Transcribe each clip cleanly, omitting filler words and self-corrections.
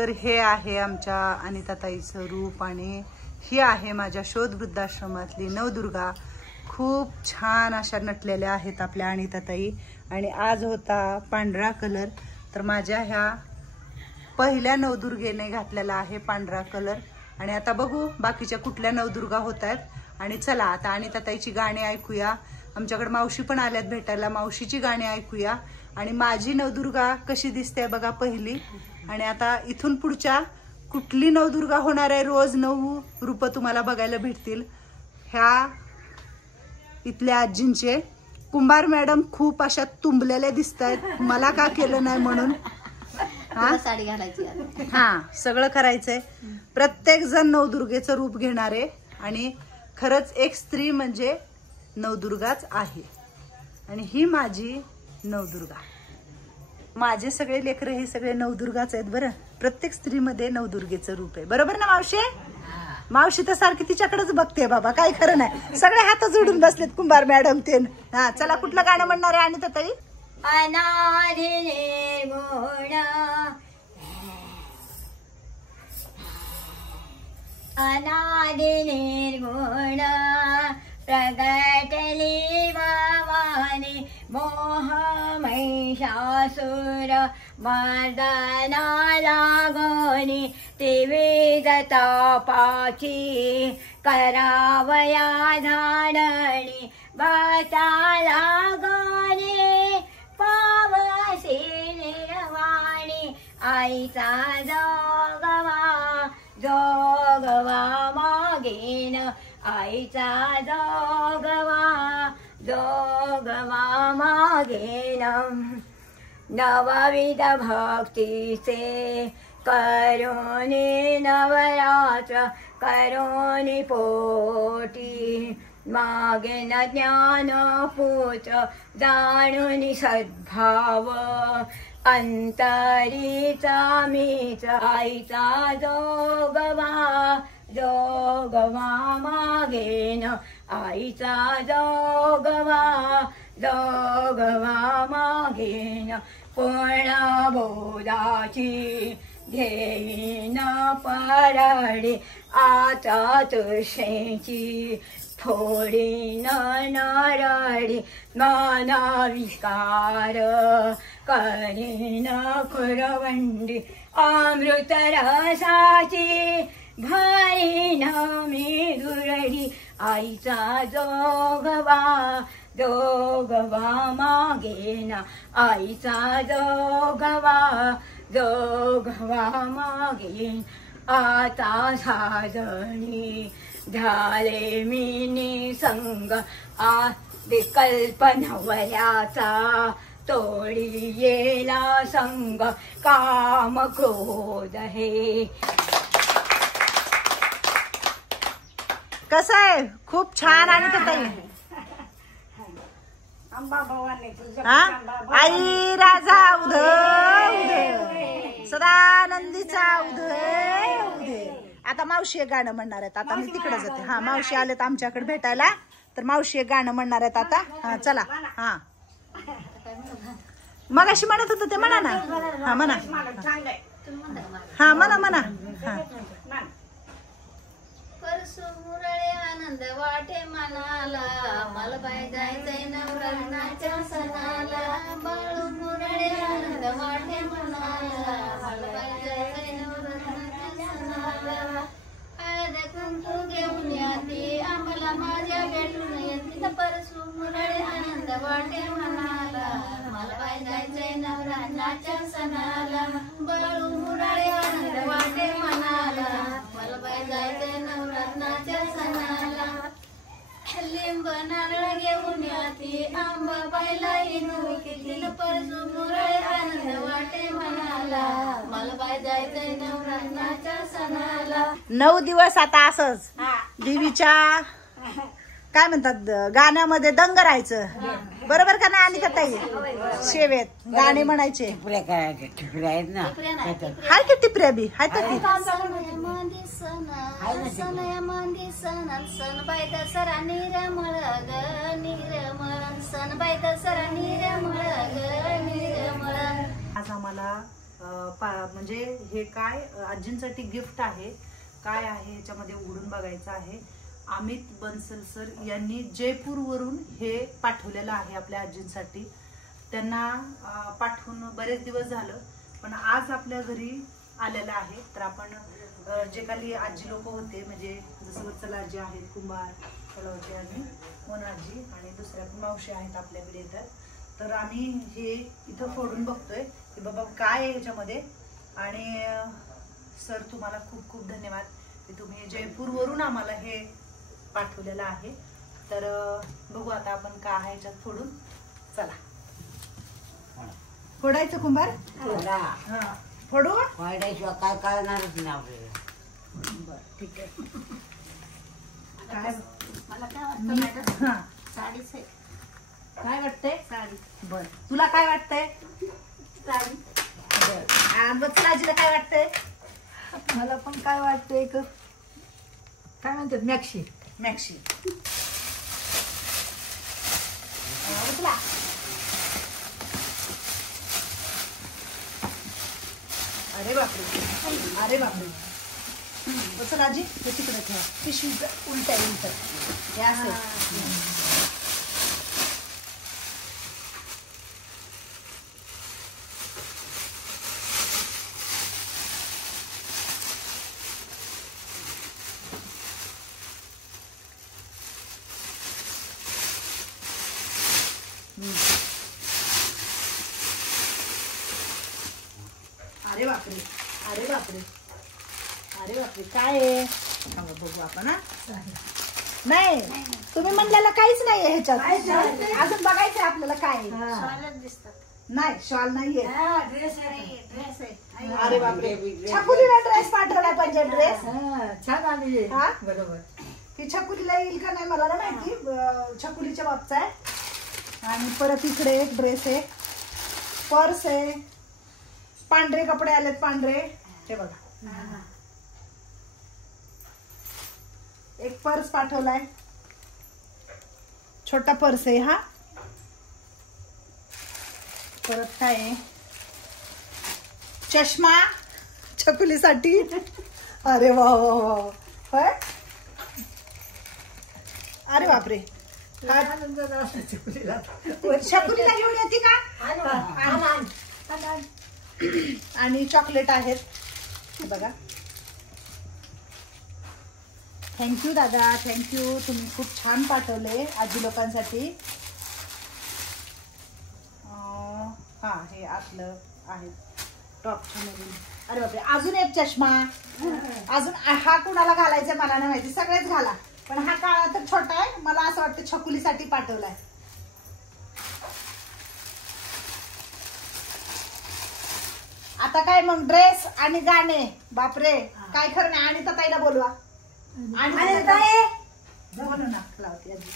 तर हे आहे आमच्या अनिताताईचं रूप आणि ही आहे माझ्या शोध वृद्धाश्रमातली नवदुर्गा। खूप छान अशा नटलेल्या आहेत आपल्या अनिताताई। आणि आज होता पांढरा कलर, तर माझ्या ह्या पहिल्या नवदुर्गेने घातलेला आहे पांढरा कलर। आणि आता बघू बाकीच्या कुठल्या नवदुर्गा होत आहेत। आणि चला आता अनिताताईची गाणी ऐकूया। आमच्याकडे मावशी पण आल्यात भेटायला, मावशीची गाणी ऐकूया। आणि माझी नवदुर्गा कशी दिसते बघा पहिली। आणि आता इथून पुढच्या कुठली नवदुर्गा होणार आहे, रोज 9 रूप तुम्हाला बघायला भेटतील। ह्या इथल्या आजींचे कुंभार मॅडम खूप अशा तुंबलेल्या दिसतायत, मला का केलं नाही म्हणून। साडी घालायची, हा सगळं करायचंय। प्रत्येक जण नवदुर्गेचं रूप घेणार आहे आणि खरंच एक स्त्री म्हणजे नवदुर्गाच आहे। आणि ही माझी नवदुर्गा। माझे सगळे लेकरं हे सगळे नवदुर्गाच आहेत बरं। प्रत्येक स्त्रीमध्ये नवदुर्गेचं रूप आहे, बरोबर ना मावशी? मावशी तर सारखी तिच्याकडेच बघते बाबा, काही खरं नाही। सगळे हात जोडून बसलेत कुंभार मॅडम ते। हा चला कुठलं गाणं म्हणणार आहे अनिताताई? अनादि निर्गुण अनादि निर्गुण प्रगटली भवानी मोह महिषासुर मर्दना लागोनी विविध तापाची करावया धाडणी बता लागोनी पावसी निर्वाणी आईचा जोगवा मागेन आईचा जोगवा मागेन नवविध भक्तीचे करुणी नवरात्र करुणी पोटी मागेन ज्ञान पुत्र जाणून सद्भाव अंतरीचा मीच आईचा जोगवा मागेन आईचा जोगवा मागेन पूर्ण बोधाची घेईन परडी आता तुळशीची थोडी नरडी मानविकार करीन खुरवंडी अमृत रसाची भरीन मी दुरडी आईचा जोगवा मागेन आईचा जोगवा मागेन आता साजणी झाले मी संग आदि कल्पनवयाचा तोडी येला संग काम क्रोध हे। कसं आहे? खूप छान अनिताताई। आई राजा उदय सदानंदीचा उदय। आता मावशी एक गाणं म्हणणार आहेत, आता मी तिकडे जाते। हा मावशी आलेत आमच्याकडे भेटायला, तर मावशी एक गाणं म्हणणार आहेत आता। हा चला। हा मग अशी म्हणत होत ते म्हणा ना। हा म्हणा, हा म्हणा। हा परसू मुरळे आनंद वाटे मनाला मला बाय जायचंय नवरत्नाच्या सणाला बाळू मुरळे आनंद वाटे मनाला मला बाय जायचंय नवरत्नाच्या सणाला हळद कुंकू घेऊन याती आम्हाला माझ्या भेटून येते परसू मुरळे आनंद वाटे मनाला मला बाय जायचंय नवरत्नाच्या सणाला बाळू मुरळे आनंद वाटे मनाला मला बाय जायचंय नवरत्नाच्या सणाला लिंब नारळ घेऊन याती आंबा बायला येऊ किती परसू मुरळे आनंद वाटे मनाला मला बाय जायचंय नवरत्नाच्या सणाला। 9 दिवस आता असंच देवीच्या काय म्हणतात गाण्यामध्ये दंग राहायचं, बरोबर का नाही अनिताताई? शेवेत गाणे म्हणायचे। आहेत ना, हाय की टिपऱ्या बी हाय तर सन बाय दसरा निरमळ ग निरमळ सन बाय दसरा निरमळ ग निरमळ। आज आम्हाला म्हणजे हे काय आजींसाठी गिफ्ट आहे, काय आहे ह्याच्यामध्ये उघडून बघायचं आहे. अमित बन्सल सर यांनी जयपूरवरून हे पाठवलेलं आहे आपल्या आजींसाठी. त्यांना पाठवून बरेच दिवस झालं, पण आज आपल्या घरी आलेलं आहे. तर आपण जे काही आजी लोक होते, म्हणजे जसं वत्सल आजी आहेत, कुंभार कळवते आणि मोनाजी आणि दुसऱ्या पण मावशी आहेत आपल्याकडे. तर आम्ही हे इथं फोडून बघतोय की बाबा काय आहे ह्याच्यामध्ये. आणि सर तुम्हाला खूप खूप धन्यवाद की तुम्ही जयपूरवरून आम्हाला हे पाठवलेलं आहे. तर बघू आता आपण काय आहे ह्याच्यात फोडून. चला फोडायचं कुंभार. हा फोडू. फोडायशिवाय काय कळणारच नाही आपल्याला. बर ठीक आहे. काय मला काय वाटतं मॅडम, हा साडीच आहे. काय वाटतंय? साडी. बर तुला काय वाटतंय? साडी. बर वत्सलाजीला काय वाटतंय? मला पण काय वाटतंय एक काय म्हणतात मॅक्सी. मॅक्सी. वत्सला अरे बापरे, अरे बापरे. वत्सलाजी हे तिकडे ठेवा. पिशवी उलट आहे, उलट हे असं. अरे बापरे, अरे बापरे, अरे बापरे. काय आहे थांबा बघू आपण. हा नाही तुम्ही म्हणलेलं काहीच नाहीये ह्याच्यात. अजून बघायचंय आपल्याला काय आहे. शॉलच दिसतात. नाही शॉल नाहीये. ड्रेस आहे. अरे बापरे. छकुलीला ड्रेस पाठवला पाहिजे. ड्रेस छान आली. हा बरोबर. की छकुलीला येईल का नाही मला नाही माहिती. छकुलीच्या बाबचा आहे. आणि परत इकडे एक ड्रेस आहे, पर्स आहे, पांढरे कपडे आलेत, पांढरे. हे बघा एक पर्स पाठवलाय, छोटा पर्स आहे हा. परत काय आहे, चष्मा छकुलीसाठी. अरे वा वा वा. होय अरे बापरे. छकुलीला घेऊन येते का? आणि चॉकलेट आहेत बघा. थँक्यू दादा, थँक्यू. तुम्ही खूप छान पाठवले आजी लोकांसाठी. हा हे आतलं आहे टॉपच्या मधून. अरे बापरे. अजून एक चष्मा. अजून हा कुणाला घालायचा मला नाही माहिती, सगळेच घाला. पण हा काळा तर छोटा आहे, मला असं वाटतं छकुलीसाठी पाठवलाय. आता काय मग ड्रेस आणि गाणे. बापरे काय खरं नाही. आणि ताईला बोलवा. आणि बोलू ना लावते आजी.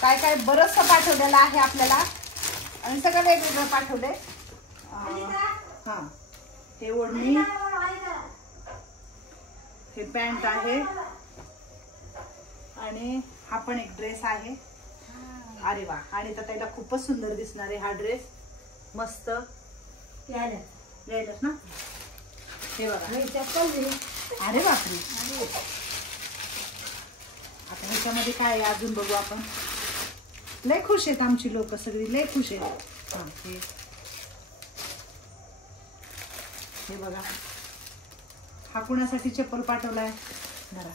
काय काय बरंच पाठवलेलं आहे आपल्याला आणि सगळं वेगवेगळं पाठवलंय. हा हे ओढणी, हे पॅन्ट आहे आणि हा पण एक ड्रेस आहे. अरे वा. आणि त्याला खूपच सुंदर दिसणार आहे हा ड्रेस. मस्त यायलाच ना. हे बघा. अरे बापरे. आता ह्याच्यामध्ये काय आहे अजून बघू आपण. लय खुश आहेत आमची लोक सगळी, लय खुश आहेत. हा हे बघा. हा कुणासाठी चप्पल पाठवलाय जरा.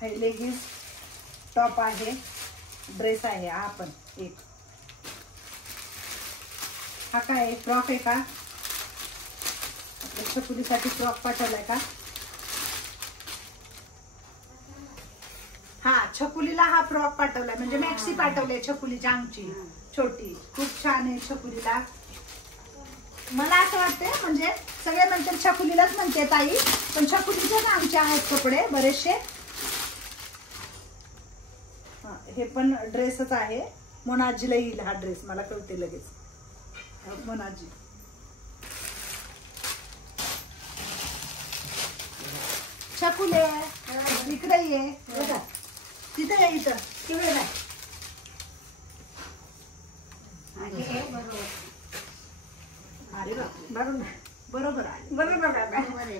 हे लेगिन्स टॉप आहे, ड्रेस आहे हा पण एक. हा काय फ्रॉक आहे का? आपल्या छकुलीसाठी फ्रॉक पाठवलाय का? हा छकुलीला हा फ्रॉक पाठवलाय, म्हणजे मॅक्सी पाठवले छकुलीची आमची छोटी. खूप छान आहे छकुलीला. मला असं वाटतंय म्हणजे सगळे म्हणतात छकुलीलाच म्हणते ताई, पण छकुलीचेच आमचे आहेत कपडे बरेचसे. हे पण ड्रेसच आहे. मोनाजीला येईल हा ड्रेस, मला कळते लगेच. मोनाजी छकुले इकडे ये, तिथे ये, इथं तिकडे जा. अरे बरोबर बरोबर आले, बरोबर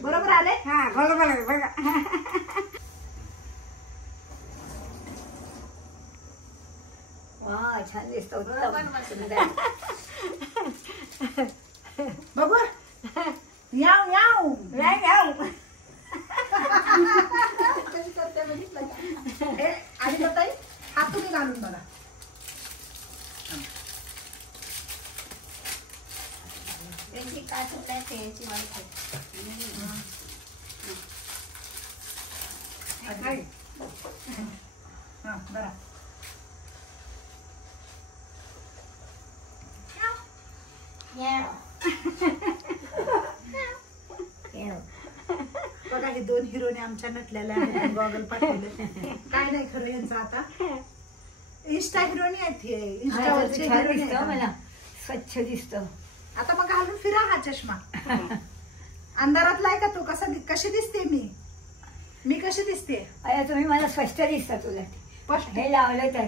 बरोबर आले. हा बरोबर आहे बघा. वा छान दिसतो. बघू याव याव आणि ताई हात तुम्ही घालून बघा. त्यांची काय सुद्धा त्यांची माहिती हा बरा. बघा हे दोन हिरोने आमच्या नटलेल्या आहेत, गॉगल पाठवले. काय नाही खरं यांचं आता इंस्टा हिरोनी आहेत हे, इंस्टावरचे छान हिरोनी दिसतो आहेत. मला, स्वच्छ दिसतो. आता मग घालून फिरा हा चष्मा. अंधारातला का तो कशी दिसते मी कशी दिसते? अरे तुम्ही मला स्पष्ट दिसता. तुला स्पष्ट. हे लावलं तर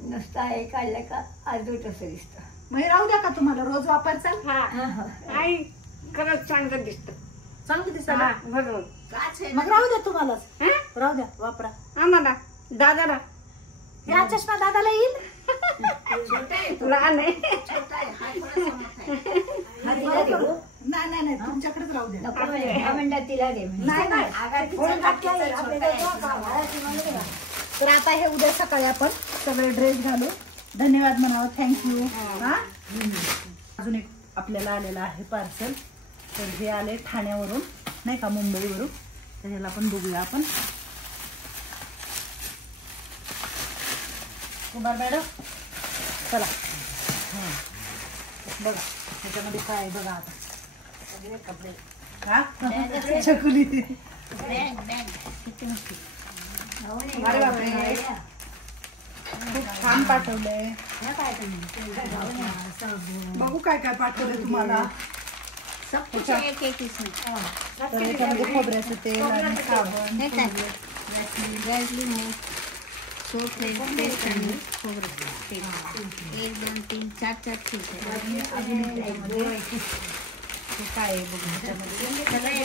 नुसतं हे काढलं का अर्धवट असं दिसतं. मग हे राहू द्या का तुम्हाला रोज वापरचाल? आई खरंच चांगलं दिसतं. चांगलं दिसत बरोबर. मग राहू द्या तुम्हालाच, राहू द्या वापरा. आम्हाला दादाला या चष्मा दादाला येईल. लहान आहे. नाही नाही नाही तुमच्याकडेच राहू द्या. नको म्हणे, ह्या म्हणतात तिला दे म्हणे. नाही नाही. तर आता हे उद्या सकाळी आपण सगळे ड्रेस घालू. धन्यवाद म्हणावं, थँक्यू. हा अजून एक आपल्याला आलेला आहे पार्सल. तर हे आले ठाण्यावरून नाही का, मुंबईवरून. तर ह्याला पण बघूया आपण. कुमार मॅडम चला. हा बघा ह्याच्यामध्ये काय आहे बघा. आता कपडे हा छकुली. अरे बापरे खूप छान पाठवलंय. बघू काय काय पाठवलंय तुम्हाला. एक एक इसमें तर याच्यामध्ये खोबऱ्याचं तेल आणि साबण, वैसलीन है, सोप है, पेस्ट है, खोबरं तेल. 1 2 3 4 4 चीज है. अजून याच्यामध्ये हे काय आहे बघू. ह्याच्यामध्ये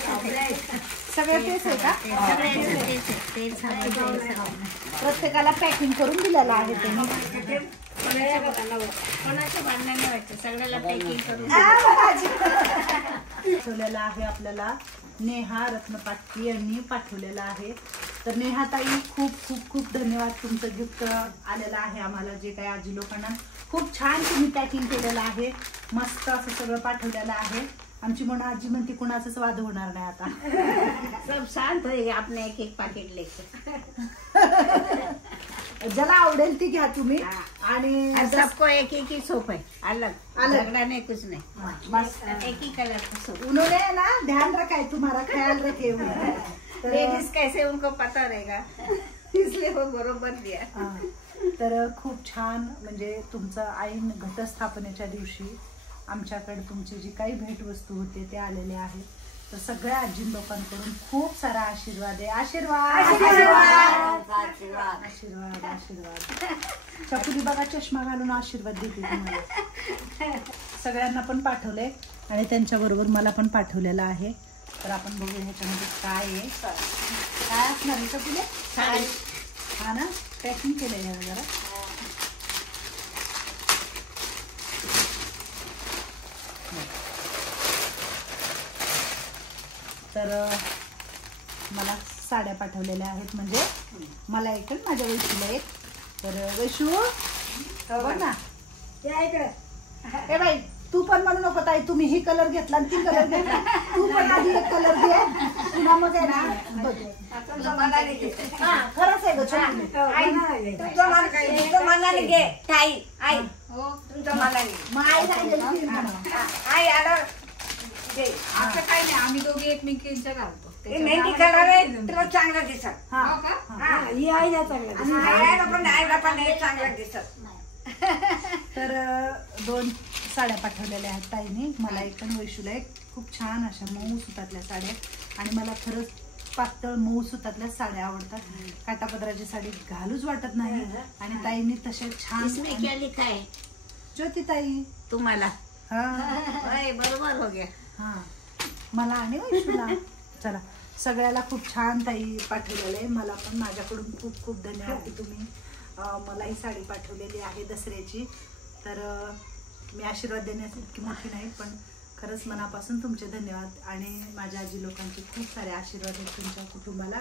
सगळे तेच आहे का? तेल साबण प्रत्येकाला पॅकिंग करून दिलेलं आहे त्यांनी. कोणाच्या भांडणाने व्हायचं, सगळ्याला पॅकिंग करून पाठवलेला आहे आपल्याला नेहा रत्नपाटकी यांनी पाठवलेला आहे. तर नेहा ताई खूप खूप खूप धन्यवाद. तुमचं गिफ्ट आलेलं आहे आम्हाला, जे काही आजी लोकांना. खूप छान तुम्ही पॅकिंग केलेलं आहे, मस्त असं सगळं पाठवलेलं आहे. आमची म्हणून आजी म्हणते कुणाचाच वाद होणार नाही आता. सब शांत होएगा. आपने एक एक पैकेट लेके ज्याला आवडेल ती घ्या तुम्ही. आणि सबको एक एक ही सोप है, अलग अलग. झगड़ा नहीं, कुछ नहीं, बस एक ही कलर का सोप. उन्होंने ना ध्यान रखा है, तुम्हारा ख्याल रखे. लेडीज कैसे उनको पता रहेगा, इसलिए वो बरोबर दिया. तर खूप छान. म्हणजे तुमचं ऐन घटस्थापनेच्या दिवशी आमच्याकडे तुमची जी काही भेटवस्तू होते ते आलेले आहे. तर सगळ्या आजी लोकांकडून खूप सारा आशीर्वाद आहे. आशीर्वाद आशीर्वाद आशीर्वाद आशीर्वाद. छकुली बघा चष्मा घालून आशीर्वाद देते तुम्हाला. सगळ्यांना पण पाठवले आणि त्यांच्याबरोबर मला पण पाठवलेलं आहे. तर आपण बघूया ह्याच्यामध्ये काय आहे. काय असणार आहे छकुले? साडी. हा ना, पॅकिंग केलंय ह्याला जरा. तर मला साड्या पाठवलेल्या आहेत. म्हणजे मला एक आणि माझ्या वैशूला एक. तर वैशू बघ ना, ए बाई तू पण म्हणू नको ताई तुम्ही ही कलर घेतला आणि ती कलर घेतला. तू पण आधी एक कलर घे पुन्हा मग आहे ना बघ. हा खरंच आहे ग छकुली. तुमचं मनाने घे ताई. आई हो तुमचं मनाने. मग आई राहिलेली घे म्हणा. आई आलं असं काही नाही, आम्ही दोघी एकमेकींच्या घालतो. मेहंदी कलर आहे तुला चांगलं दिसत. हा ही आईला चांगलं पण आईला पण हे चांगलं दिसत. तर 2 साड्या पाठवलेल्या आहेत ताईने. मला एक पण वैशूला एक. खूप छान अशा मऊ सुतातल्या साड्या. आणि मला खरंच पातळ मऊ सुतातल्या साड्या आवडतात. काटापदराची साडी घालूच वाटत नाही. आणि ताईंनी तशा छान इसमें क्या लिखा है ज्योती ताई. तुम्हाला हा होय, बरोबर हो गया. हा मला आणि वैशूला. चला सगळ्याला खूप छान ताई पाठवलेलं आहे. मला पण माझ्याकडून खूप खूप धन्यवाद की तुम्ही मला ही साडी पाठवलेली आहे दसऱ्याची. तर मी आशीर्वाद देण्यास इतकी मोठी नाही, पण खरंच मनापासून तुमचे धन्यवाद. आणि माझ्या आजी लोकांचे खूप सारे आशीर्वाद आहेत तुमच्या कुटुंबाला.